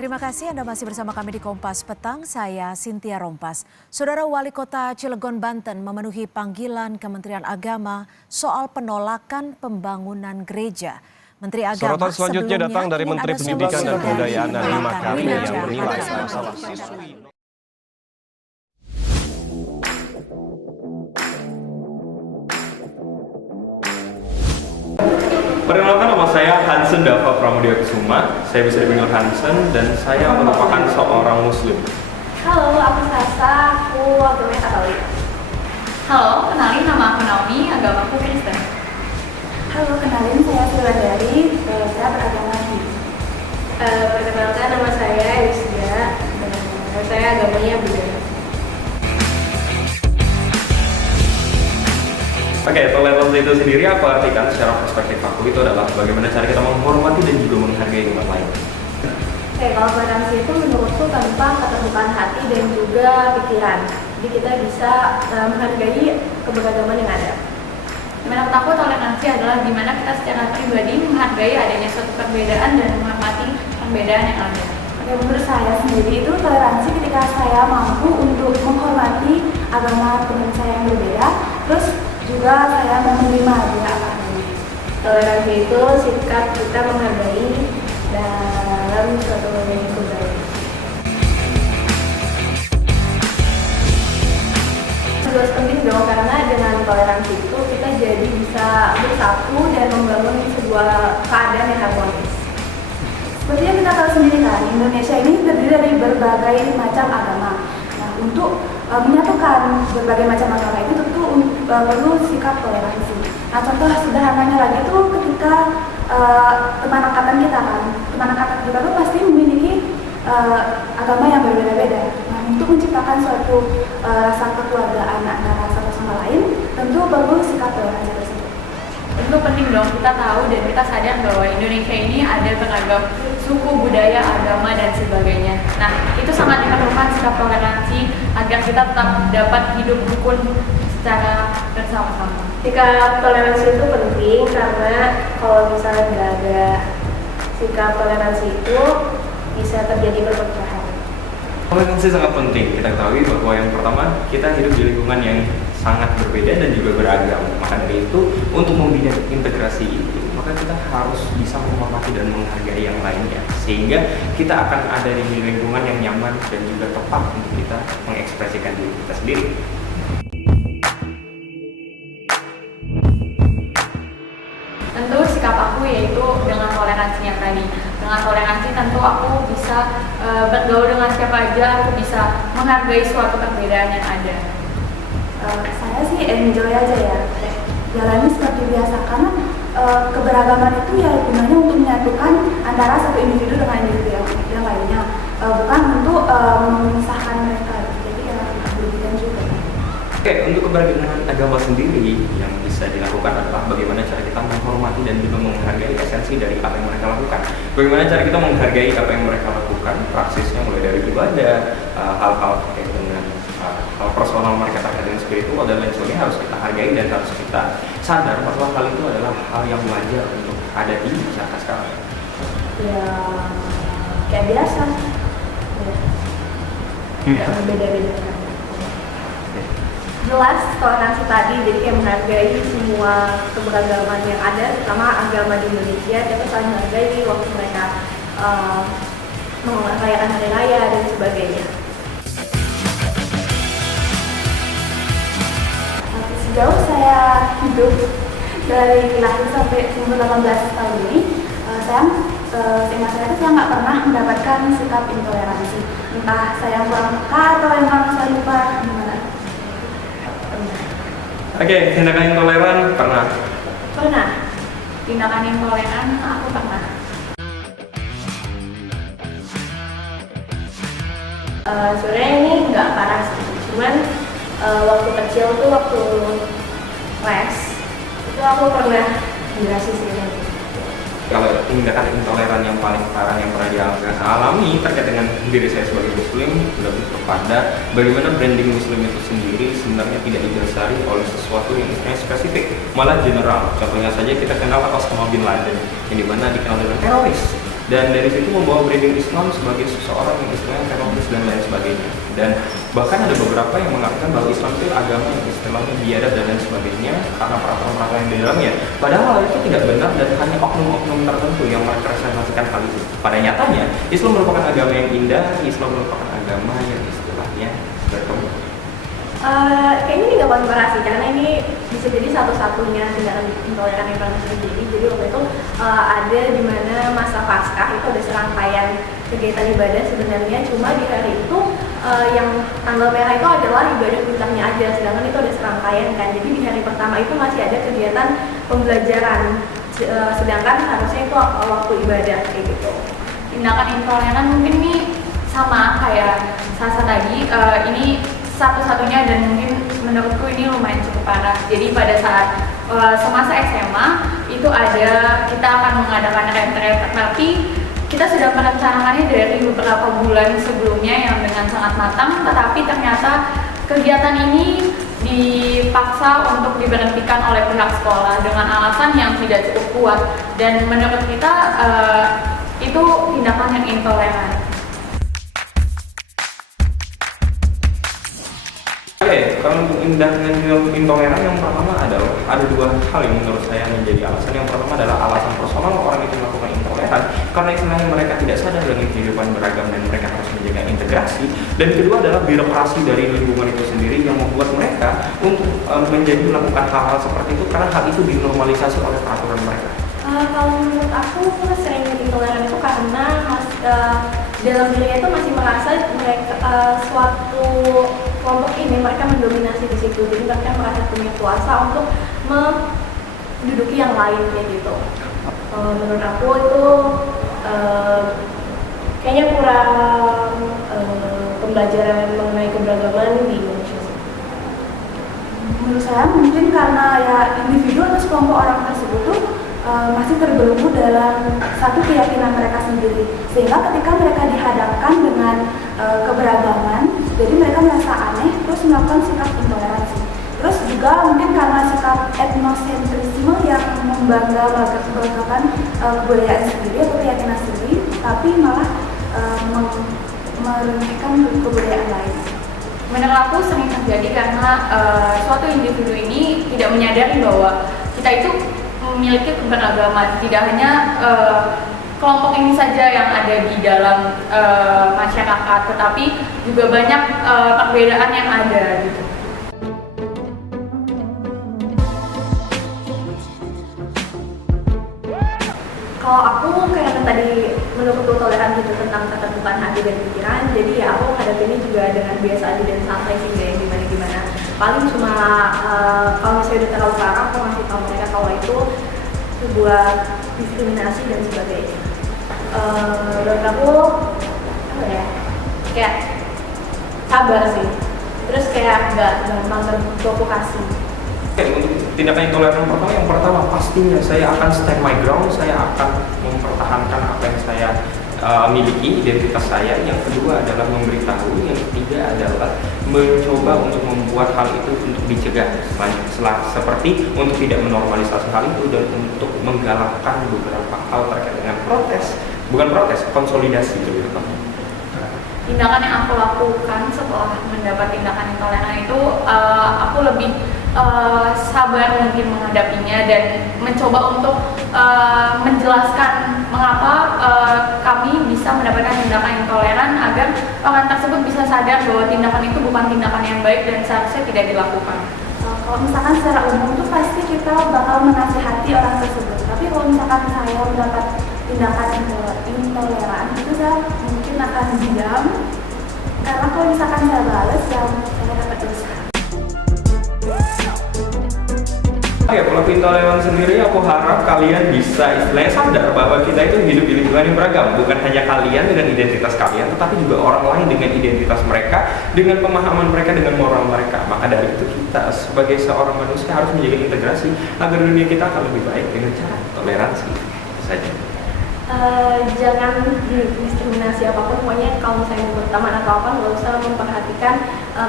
Terima kasih Anda masih bersama kami di Kompas Petang, saya Cynthia Rompas. Saudara Wali Kota Cilegon, Banten memenuhi panggilan Kementerian Agama soal penolakan pembangunan gereja. Menteri Agama sorotan selanjutnya datang dari Menteri Pendidikan dan Kebudayaan Nadiem Makarim yang menilai masalah siswi. Perkenalkan, nama saya Hansen Dava Pramudia Kusuma. Saya bisa dipanggil Hansen dan saya merupakan seorang Muslim. Halo, aku Sasa, aku agamanya Katolik. Halo, kenalin nama aku Naomi, agamaku Kristen. Halo, kenalin saya Sulandari, saya beragama Hindu. Perkenalkan, nama saya Elisya dan saya agamanya Buddha. Oke, toleransi itu sendiri aku artikan secara perspektif aku itu adalah bagaimana cara kita menghormati dan juga menghargai umat lain. Oke, kalau toleransi itu menurutku tentang keterbukaan hati dan juga pikiran. Jadi kita bisa menghargai keberagaman yang ada. Menurut aku toleransi adalah dimana kita secara pribadi menghargai adanya suatu perbedaan dan menghormati perbedaan yang ada. Oke, menurut saya sendiri itu toleransi ketika saya mampu untuk menghormati agama teman saya yang berbeda, terus juga saya menerima dia agamanya. Toleransi itu sikap kita menghargai dalam suatu kebudayaan. Juga penting dong, karena dengan toleransi itu kita jadi bisa bersatu dan membangun sebuah keadaan yang harmonis. Seperti yang kita tahu sendiri kan, Indonesia ini terdiri dari berbagai macam agama. Nah, untuk menyatukan berbagai macam agama itu tentu perlu sikap toleransi. Nah, contoh sederhananya lagi itu ketika teman angkatan kita tuh pasti memiliki agama yang berbeda-beda. Nah, untuk menciptakan suatu rasa kekeluargaan antara satu sama lain, tentu perlu sikap toleransi tersebut. Tentu penting dong kita tahu dan kita sadar bahwa Indonesia ini ada beragam suku, budaya, agama, dan sebagainya. Nah, itu sangat diperlukan sikap toleransi agar kita tetap dapat hidup rukun secara bersama-sama. Sikap toleransi itu penting karena kalau misalnya nggak ada sikap toleransi itu bisa terjadi perpecahan. Toleransi sangat penting. Kita ketahui bahwa yang pertama, kita hidup di lingkungan yang sangat berbeda dan juga beragam. Maka dari itu, untuk membina integrasi itu, maka kita harus bisa menghormati dan menghargai yang lainnya. Sehingga kita akan ada di lingkungan yang nyaman dan juga tepat untuk kita mengekspresikan diri kita sendiri. Tentu sikap aku yaitu dengan toleransi yang tadi. Dengan toleransi tentu aku bisa bergaul dengan siapa aja, aku bisa menghargai suatu perbedaan yang ada. Saya sih enjoy aja ya, jalani seperti biasa karena keberagaman itu ya gunanya untuk menyatukan antara satu individu dengan individu yang lainnya, bukan untuk memisahkan mereka. Jadi ya berbeda juga. Oke, untuk keberagaman agama sendiri yang bisa dilakukan adalah bagaimana cara kita menghormati dan juga menghargai esensi dari apa yang mereka lakukan. Bagaimana cara kita menghargai apa yang mereka lakukan, praksisnya mulai dari ibadah, hal-hal terkait dengan hal personal mereka terkait dengan spiritual dan lain sebagainya harus kita hargai dan harus kita sadar bahwa hal itu adalah hal yang wajar untuk ada di masyarakat sekarang. Ya kayak biasa, ya beda-beda. Jelas toleransi tadi, jadi kayak menghargai semua keberagaman yang ada, terutama agama di Indonesia. Kita saling menghargai waktu mereka merayakan hari raya dan sebagainya. Sejauh saya hidup dari lahir sampai umur 18 tahun ini, seingat saya saya nggak pernah mendapatkan sikap intoleransi. Entah saya kurang peka atau emang saya lupa gimana. Oke, tindakan intoleran pernah. Pernah. Tindakan intoleran aku pernah. Sebenarnya ini nggak parah sih, cuman waktu kecil tuh waktu les itu aku pernah dirasisme. Kalau tindakan intoleran yang paling parah yang pernah dialami terkait dengan diri saya sebagai muslim lebih kepada bagaimana branding muslim itu sendiri sebenarnya tidak didasari oleh sesuatu yang spesifik, malah general. Contohnya saja kita kenal Osama bin Laden yang dimana dikenal dengan teroris. dan dari situ membawa branding Islam sebagai seseorang yang istilahnya teroris dan lain sebagainya. Dan bahkan ada beberapa yang mengatakan bahwa Islam itu agama yang istilahnya biadab dan lain sebagainya karena peraturan-peraturan yang di dalamnya. Padahal hal itu tidak benar dan hanya oknum-oknum tertentu yang merepresentasikan hal itu. Pada nyatanya, Islam merupakan agama yang indah, Islam merupakan agama yang istilahnya berkembang. Kayaknya ini nggak konspirasi karena ini bisa jadi satu-satunya tindakan intoleran yang pernah terjadi. Jadi waktu itu ada di mana masa Paskah itu ada serangkaian kegiatan ibadah sebenarnya, cuma di hari itu yang tanggal merah itu adalah ibadah puncaknya aja, sedangkan itu ada serangkaian kan. Jadi di hari pertama itu masih ada kegiatan pembelajaran, sedangkan harusnya itu waktu ibadah kayak gitu. Tindakan intoleran mungkin nih sama kayak Sasa tadi, ini satu-satunya dan mungkin menurutku ini lumayan cukup parah. Jadi pada saat semasa SMA itu ada, kita akan mengadakan retret, tapi kita sudah merencanakannya dari beberapa bulan sebelumnya yang dengan sangat matang, tetapi ternyata kegiatan ini dipaksa untuk diberhentikan oleh pihak sekolah dengan alasan yang tidak cukup kuat, dan menurut kita itu tindakan yang intoleran. Oke, kalau untuk tindakan intoleran yang pertama adalah ada dua hal yang menurut saya menjadi alasan. Yang pertama adalah alasan personal orang itu melakukan intoleran karena istilahnya mereka tidak sadar dengan kehidupan beragam dan mereka harus menjaga integrasi. Dan kedua adalah birokrasi dari lingkungan itu sendiri yang membuat mereka untuk menjadi melakukan hal-hal seperti itu karena hal itu dinormalisasi oleh peraturan mereka. Kalau menurut aku sering intoleran itu karena dalam dirinya itu masih merasa mereka suatu kelompok ini mereka mendominasi di situ, jadi mereka merasa punya kuasa untuk menduduki yang lain kayak gitu. Menurut aku itu kayaknya kurang pembelajaran mengenai keberagaman di Indonesia. Menurut saya mungkin karena ya individu atau sekelompok orang tersebut tuh masih terbelenggu dalam satu keyakinan mereka sendiri, sehingga ketika mereka dihadapkan dengan keberagaman, jadi mereka merasa aneh terus melakukan sikap intoleransi. Terus juga mungkin karena sikap etnosentrisme yang membanggakan kebudayaan sendiri atau keyakinan sendiri, tapi malah meremehkan kebudayaan lain. Menurut aku sering terjadi karena suatu individu ini tidak menyadari bahwa kita itu memiliki keberagaman, tidak hanya kelompok ini saja yang ada di dalam masyarakat, tetapi juga banyak perbedaan yang ada gitu. Kalau aku karena tadi menurutku toleransi itu tentang keterbukaan hati dan pikiran, jadi ya aku menghadapi ini juga dengan biasa aja dan santai sih, gak yang gimana-gimana. Paling cuma kalau misalnya udah terlalu parah, aku ngasih tahu mereka kalau itu sebuah diskriminasi dan sebagainya. Menurut aku apa ya, kayak sabar sih, terus kayak nggak gampang terprovokasi. Untuk tindakan intoleran pertama, yang pertama pastinya saya akan stand my ground, saya akan mempertahankan apa yang saya miliki, identitas saya. Yang kedua adalah memberitahu, yang ketiga adalah mencoba untuk membuat hal itu untuk dicegah, seperti untuk tidak menormalisasi hal itu dan untuk menggalakkan beberapa hal terkait dengan konsolidasi gitu. Tindakan yang aku lakukan setelah mendapat tindakan intoleran itu, aku lebih sabar mungkin menghadapinya dan mencoba untuk menjelaskan mengapa kami bisa mendapatkan tindakan intoleran agar orang tersebut bisa sadar bahwa tindakan itu bukan tindakan yang baik dan seharusnya tidak dilakukan. Kalau misalkan secara umum tuh pasti kita bakal menasihati orang tersebut, tapi kalau misalkan saya mendapat tindakan intoleran itu saya mungkin akan diam, karena kalau misalkan saya balas ya saya dapat dosa. Ya, kalau intoleran sendiri aku harap kalian bisa istilahnya sadar bahwa kita itu hidup di lingkungan yang beragam. Bukan hanya kalian dengan identitas kalian, tetapi juga orang lain dengan identitas mereka, dengan pemahaman mereka, dengan moral mereka. Maka dari itu kita sebagai seorang manusia harus menjaga integrasi agar dunia kita akan lebih baik dengan cara toleransi. Itu saja. Jangan diskriminasi apapun, pokoknya kalau misalnya mau berteman atau apa nggak usah memperhatikan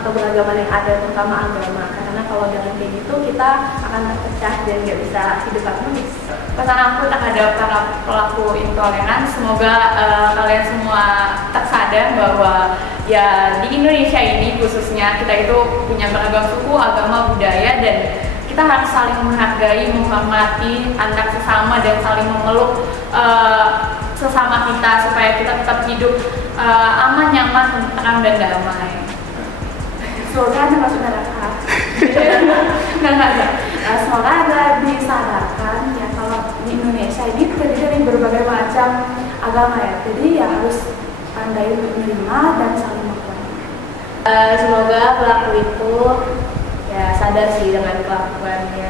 keberagaman yang ada, terutama agama, karena kalau dengan kayak gitu kita akan terpecah dan nggak bisa hidup harmonis. Pesan aku terhadap para pelaku intoleran, semoga kalian semua tersadar bahwa ya di Indonesia ini khususnya kita itu punya beragam suku, agama, budaya, dan kita harus saling menghargai, menghormati antar sesama dan saling memeluk sesama kita supaya kita tetap hidup aman, nyaman, tenang, dan damai. Semoga Anda masuk neraka. Enggak. Semoga Anda disadarkan ya kalau di Indonesia ini terdiri dari berbagai macam agama ya. Jadi ya harus pandai menerima dan saling menghormati. Semoga pelaku itu ya sadar sih dengan kelakuannya